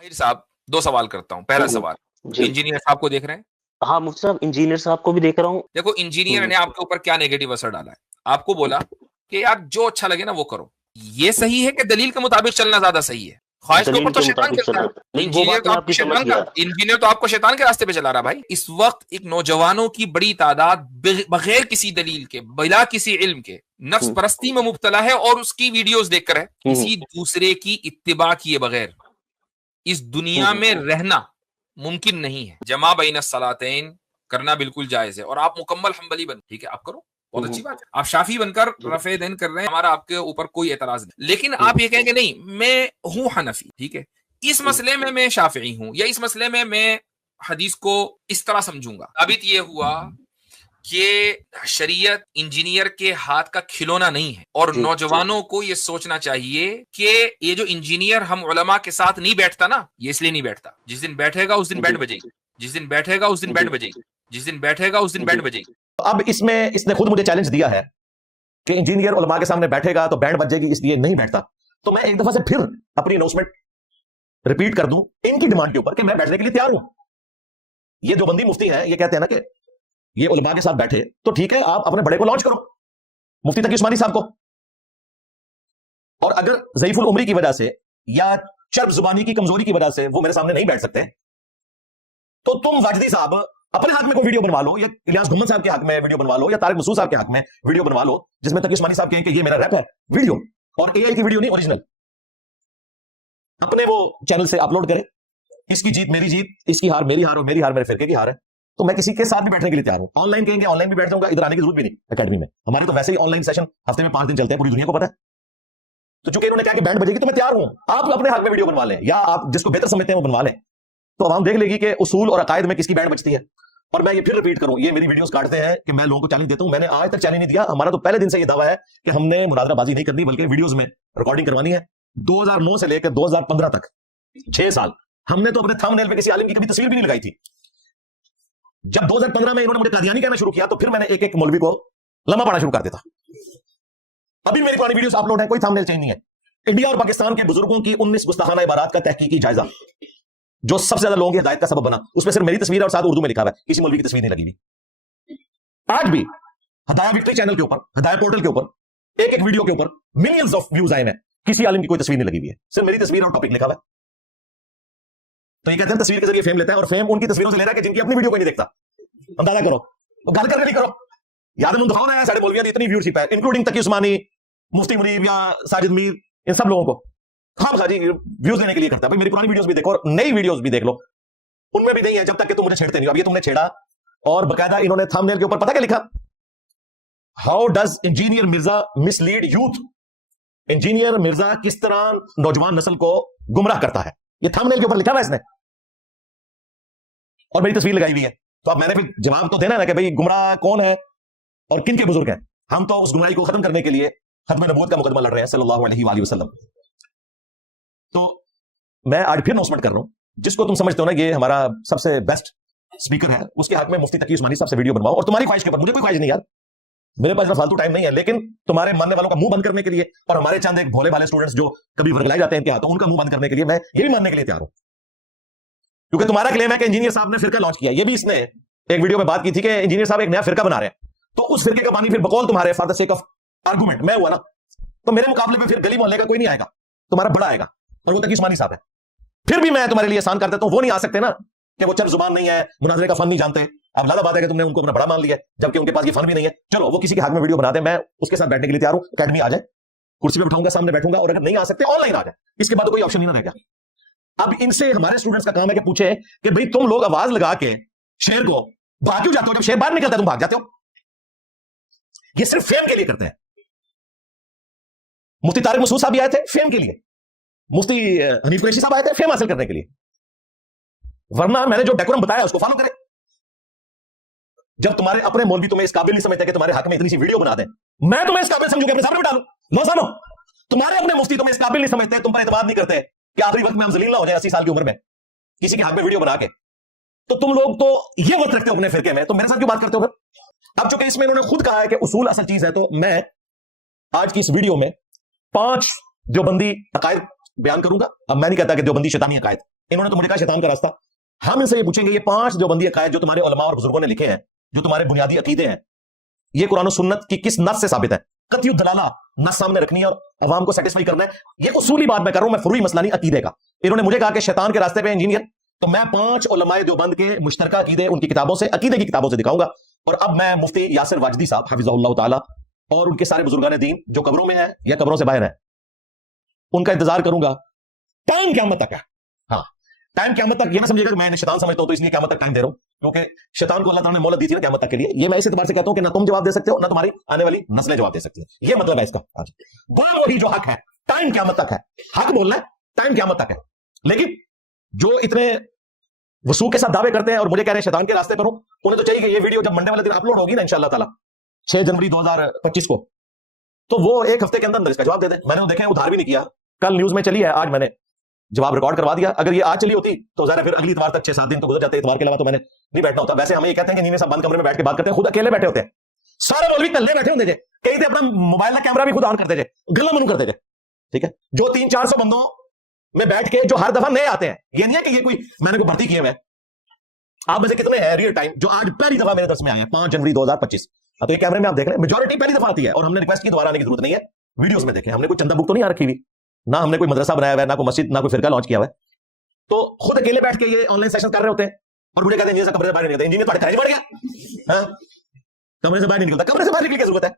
ताहिर साहब, 2 सवाल करता हूँ। पहला जी, सवाल, जी। इंजीनियर साहब को देख रहे हैं? हाँ, मुफ्ती साहब इंजीनियर साहब को भी देख रहा हूँ। देखो, इंजीनियर हुँ। ने आपके ऊपर क्या नेगेटिव असर डाला है? आपको बोला कि यार जो अच्छा लगे ना वो करो। ये सही है कि दलील के मुताबिक चलना ज़्यादा सही है? ख्वाहिश के ऊपर दलील तो के शैतान मुताबिक चलता चलना। है। नहीं, वो बात मैं आपकी समझ गया। इंजीनियर तो आपको शैतान के रास्ते पे चला रहा है भाई। इस वक्त एक नौजवानों की बड़ी तादाद बगैर किसी दलील के, बिला किसी इल्म के, नफ्स हुँ। परस्ती में मुब्तला है और उसकी वीडियोस देखकर है। हुँ, किसी दूसरे की इत्तिबा किए बगैर इस दुनिया में रहना मुमकिन नहीं है। जमा बैन सलातैन करना बिल्कुल जायज है और आप मुकम्मल हम्बली बन, ठीक है, आप करो, बहुत अच्छी बात है। आप शाफी बनकर रफ़े दिन कर रहे हैं, हमारा आपके ऊपर कोई एतराज नहीं। लेकिन आप ये कहेंगे नहीं, मैं हूं हनफी, ठीक है, इस मसले में मैं शाफी हूं या इस मसले में मैं हदीस को इस तरह समझूंगा। साबित ये हुआ कि शरीयत इंजीनियर के हाथ का खिलौना नहीं है और नौजवानों को ये सोचना चाहिए कि ये जो इंजीनियर हम उलमा के साथ नहीं बैठता ना, ये इसलिए नहीं बैठता। जिस दिन बैठेगा उस दिन बैंड बजेगी, जिस दिन बैठेगा उस दिन बैंड बजेगी, जिस दिन बैठेगा उस दिन बैंड बजेगी। अब इसमें इसने खुद मुझे चैलेंज दिया है कि इंजीनियर उलमा के सामने बैठेगा तो बैंड बजेगी, इसलिए नहीं बैठता। तो मैं एक दफा से फिर अपनी अनाउंसमेंट रिपीट कर दूं इनकी डिमांड के ऊपर कि मैं बैठने के लिए तैयार हूं। ये जो बंदी मुफ्ती है, ये कहते हैं ना कि ये उलमा के साथ बैठे, तो ठीक है, आप अपने बड़े को लॉन्च करो, मुफ्ती तकी उस्मानी साहब को। और अगर ज़ईफुल उमरी की वजह से या चर्ब जुबानी की कमजोरी की वजह से वो मेरे सामने नहीं बैठ सकते, तो तुम वाजदी साहब अपने हाथ में कोई वीडियो बनवा लो, या इलियास गुम्मन साहब के हक में वीडियो बनवा लो, या तारिक मसूद साहब के हक में वीडियो बनवा लो, जिसमें तकी उस्मानी साहब कहें कि ये मेरा रैप है वीडियो, और एआई की वीडियो नहीं, ओरिजिनल अपने वो चैनल से अपलोड करें। इसकी जीत मेरी जीत, इसकी हार मेरी हार, और मेरी हार मेरे फिरके की हार है। तो मैं किसी के साथ भी बैठने के लिए तैयार हूं। ऑनलाइन कहेंगे ऑनलाइन भी बैठ जाऊंगा, इधर आने की जरूरत भी नहीं। एकेडमी में हमारे तो वैसे ही ऑनलाइन सेशन हफ्ते में 5 दिन चलते हैं, पूरी दुनिया को पता है। तो चूंकि इन्होंने कहा कि बैंड बजेगी, तो मैं तैयार हूं। आप अपने हक में वीडियो बनवा लें, या आप जिसको बेहतर समझते हैं वो बनवा लें, तो आवाम देख लेगी कि उसूल और अकायद में किसकी बैंड बजती है। और मैं ये फिर रिपीट करूं, ये मेरी वीडियोस काटते हैं कि मैं लोगों को चैलेंज देता हूं। मैंने आज तक चैलेंज नहीं दिया। हमारा तो पहले दिन से ये दावा है कि हमने मुनाजराबाजी नहीं करनी, बल्कि वीडियोस में रिकॉर्डिंग करवानी है। 2009 से लेकर 2015 तक 6 साल हमने तो अपने थंबनेल पे किसी आलिम की कभी तस्वीर भी नहीं लगाई थी। जब 2015 में इन्होंने मुझे कादियानी कहना शुरू किया, तो फिर मैंने एक एक मौलवी को लम्हा पढ़ना शुरू कर देता। अभी मेरी पुरानी वीडियोस अपलोड है, कोई थंबनेल चेंज नहीं है। इंडिया और पाकिस्तान के बुजुर्गों की 19 गुस्ताखाना इबारात का तहकीकी जायजा, जो सबसे ज्यादा लोगों की हिदायत का सबब बना, उसमें सिर्फ मेरी तस्वीर है और साथ उर्दू में लिखा हुआ है, किसी मौलवी की तस्वीर नहीं लगी हुई। आज भी हदाया विक्ट्री चैनल के ऊपर, हदाया पोर्टल के ऊपर एक एक वीडियो के ऊपर मिलियंस ऑफ व्यूज आए हैं, किसी आलिम की कोई तस्वीर नहीं लगी हुई है, सिर्फ मेरी तस्वीर और टॉपिक लिखा हुआ है। तो ये कहते हैं तस्वीर के जरिए फेम लेता है, और फेम उनकी तस्वीरों से ले रहा है कि जिनकी अपनी वीडियो कोई नहीं देखता। अंदाजा करो, तो गल करके नहीं करो। याद दिखाओ ना, साढ़े मौलवियों की इतनी व्यूशिप है, इंक्लूडिंग तकी उस्मानी, मुफ्ती मुनीब या साजिद मीर, इन सब लोगों को खाम खाजी व्यूज लेने के लिए करता है। भाई मेरी पुरानी वीडियोस भी देखो और नई वीडियोस भी देख लो, उनमें भी नहीं है, जब तक कि तुम मुझे छेड़ते नहीं हो। अब ये तुमने छेड़ा, और बकायदा इन्होंने थंबनेल के ऊपर पता क्या लिखा, how does engineer Mirza mislead youth. Engineer Mirza किस तरह नौजवान नस्ल को गुमराह करता है, ये थंबनेल के ऊपर लिखा हुआ है इसने, और मेरी तस्वीर लगाई हुई है। तो अब मैंने फिर जवाब तो देना है ना कि भाई गुमराह कौन है और किन के बुजुर्ग हैं। हम तो उस गुमराही को खत्म करने के लिए खत्म नबूवत का मुकदमा लड़ रहे हैं सल्लल्लाहु अलैहि वसल्लम। तो मैं आज फिर अनाउंसमेंट कर रहा हूं, जिसको तुम समझते हो ना ये हमारा सबसे बेस्ट स्पीकर है, उसके हाथ में मुफ्ती तकी उस्मानी साहब से वीडियो बनवाओ। और तुम्हारी ख्वाहिश के ऊपर, मुझे कोई ख्वाहिश नहीं यार, मेरे पास फालतू टाइम नहीं है, लेकिन तुम्हारे मानने वालों का मुंह बंद करने के लिए, और हमारे चंद एक भोले भाले स्टूडेंट्स जो कभी वर्गलाए जाते हैं इनके हाथों, उनका मुंह बंद करने के लिए मैं ये भी मानने के लिए तैयार हूं। क्योंकि तुम्हारा क्लेम है कि इंजीनियर साहब ने फिरका लॉन्च किया, ये भी इसने एक वीडियो में बात की थी कि इंजीनियर साहब एक नया फिरका बना रहे हैं, तो उस फिरके का पानी फिर बकौल तुम्हारे for the sake of argument मैं हुआ ना, तो मेरे मुकाबले में फिर गली मोहल्ले का कोई नहीं आएगा, तुम्हारा बड़ा आएगा, और वो तकी उस्मानी साहब है। फिर भी मैं तुम्हारे लिए आसान कर देता हूं, वो नहीं आ सकते ना, कि वो चर्ब जुबान नहीं है, मुनाजरे का फन नहीं जानते। अब लादा बात है कि तुमने उनको अपना बड़ा मान लिया, जबकि उनके पास ये फन भी नहीं है। चलो वो किसी के हाथ में वीडियो बना दे, मैं उसके साथ बैठने के लिए तैयार हूं। अकेडमी आ जाए, कुर्सी पे बैठाऊंगा, सामने बैठूंगा, और अगर नहीं आ सकते ऑनलाइन आ जाए, इसके बाद तो कोई ऑप्शन ही ना रहेगा। अब इनसे हमारे स्टूडेंट्स का काम है कि पूछे कि भाई तुम लोग आवाज लगा के शेर को भाग क्यों जाते हो, जब शेर बाहर निकलता है तुम भाग जाते हो। ये सिर्फ फेम के लिए करते हैं। मुफ्ती तारिक मसूद साहब भी आए थे फेम के लिए, मुफ्ती हनीफ कुरैशी साहब आए थे फेम हासिल करने के लिए, वरना मैंने जो डेकोरम बताया उसको फॉलो करें। जब तुम्हारे अपने मौलवी तुम्हें इस काबिल नहीं समझते कि तुम्हारे हक में इतनी सी वीडियो बना दें, मैं तुम्हें इस काबिल समझू कि अपने सामने डालूं। नो सानो, तुम्हारे अपने मुफ्ती तुम्हें इस काबिल नहीं समझते, तुम पर एतमाद नहीं करते कि आखिरी वक्त में हम जलील ना हो जाए 80 साल की उम्र में किसी के हक में वीडियो बना के। तो तुम लोग तो ये वक्त रखते हो अपने फिरके में, तो मेरे साथ क्यों बात करते हो फिर? अब चूंकि इसमें इन्होंने खुद कहा है कि उसूल असल चीज है, तो मैं आज की इस वीडियो में 5 देवबंदी अकायद बयान करूंगा। अब मैं नहीं कहता कि देवबंदी शैतानी अकायद, इन्होंने तो मुझे कहा शैतान का रास्ता। हम इनसे ये पूछेंगे, ये 5 देवबंदी अकायद जो तुम्हारे उलमा और बुजुर्गों ने लिखे हैं, जो तुम्हारे बुनियादी अकीदे हैं, ये कुरान और सुन्नत की किस नस से साबित है? कतई दलाला नस सामने रखनी है और अवाम को सेटिस्फाई करना है। ये उसूली बात मैं कर रहा हूं, मैं फुरूई मसला नहीं, अकीदे का। इन्होंने मुझे कहा कि शैतान के रास्ते पे इंजीनियर, तो मैं 5 उलमाए देवबंद के मुश्तरका अकीदे उनकी किताबों से, अकीदे की किताबों से दिखाऊंगा। और अब मैं मुफ्ती यासिर वाजदी साहब हफिज़हुल्लाह ताला और उनके सारे बुजुर्गान दीन जो कब्रों में है या कब्रों से बाहर है, उनका इंतजार करूंगा। टाइम क़यामत तक है। हाँ, टाइम क़यामत तक। ये ना समझिएगा कि मैं शैतान समझता हूं तो इसलिए क़यामत तक टाइम दे रहा हूं, क्योंकि शैतान को अल्लाह ताला ने मोहलत दी थी ना क़यामत तक के लिए। ये मैं इस एतबार से कहता हूं कि ना तुम जवाब दे सकते हो, ना तुम्हारी आने वाली नस्लें जवाब दे सकती हैं। ये मतलब है इसका। आज बोलो ही जो हक है, टाइम क़यामत तक है। हक बोलना है, टाइम क़यामत तक है। लेकिन जो इतने वसूख के साथ दावे करते हैं और मुझे कह रहे हैं शैतान के रास्ते पर हूं, उन्हें तो चाहिए कि ये वीडियो जब मंडे वाले दिन अपलोड होगी ना इंशाअल्लाह ताला 6 जनवरी 2025 को, तो वो 1 हफ्ते के अंदर इसका जवाब दे दें। मैंने तो देखे उधार भी नहीं किया, कल न्यूज में चली है, आज मैंने जवाब रिकॉर्ड करवा दिया। अगर ये आज चली होती तो ज़रा फिर अगली इतवार तक 6-7 दिन तो गुजर जाते। इतवार के अलावा तो मैंने नहीं बैठना होता। वैसे हमें ये कहते हैं कि इंजीनियर साहब बंद कमरे में बैठ के बात करते हैं, खुद अकेले बैठे होते हैं। सारे मौलवी कल्ले बैठे होते थे, कहीं थे अपना मोबाइल का कैमरा भी खुद ऑन करते थे, गला मनु करते थे। ठीक है, जो 300-400 बंदों में बैठ के जो हर दफा नए आते हैं, ये नहीं है कि ये कोई मैंने कोई भर्ती किए हुए। आप में से कितने हैं रियल टाइम जो आज पहली दफा मेरे दर्स में आए हैं 5 जनवरी 2025? तो ये कैमरे में आप देख रहे हैं, मेजॉरिटी पहली दफा आती है और हमने रिक्वेस्ट की दोबारा आने की जरूरत नहीं है। वीडियोस में देखें, हमने कोई चंदा बुक तो नहीं आ रखी हुई, ना हमने कोई मदरसा बनाया हुआ है, ना कोई मस्जिद, ना कोई फिरका लॉन्च किया हुआ है। तो खुद अकेले बैठ के ये ऑनलाइन सेशन कर रहे होते हैं और मुझे कहते हैं इंजीनियर से कमरे से बाहर नहीं निकलता। इंजीनियर तो खड़े नहीं बढ़ गया, कमरे से बाहर नहीं निकलता। कमरे से बाहर निकलने की जरूरत है?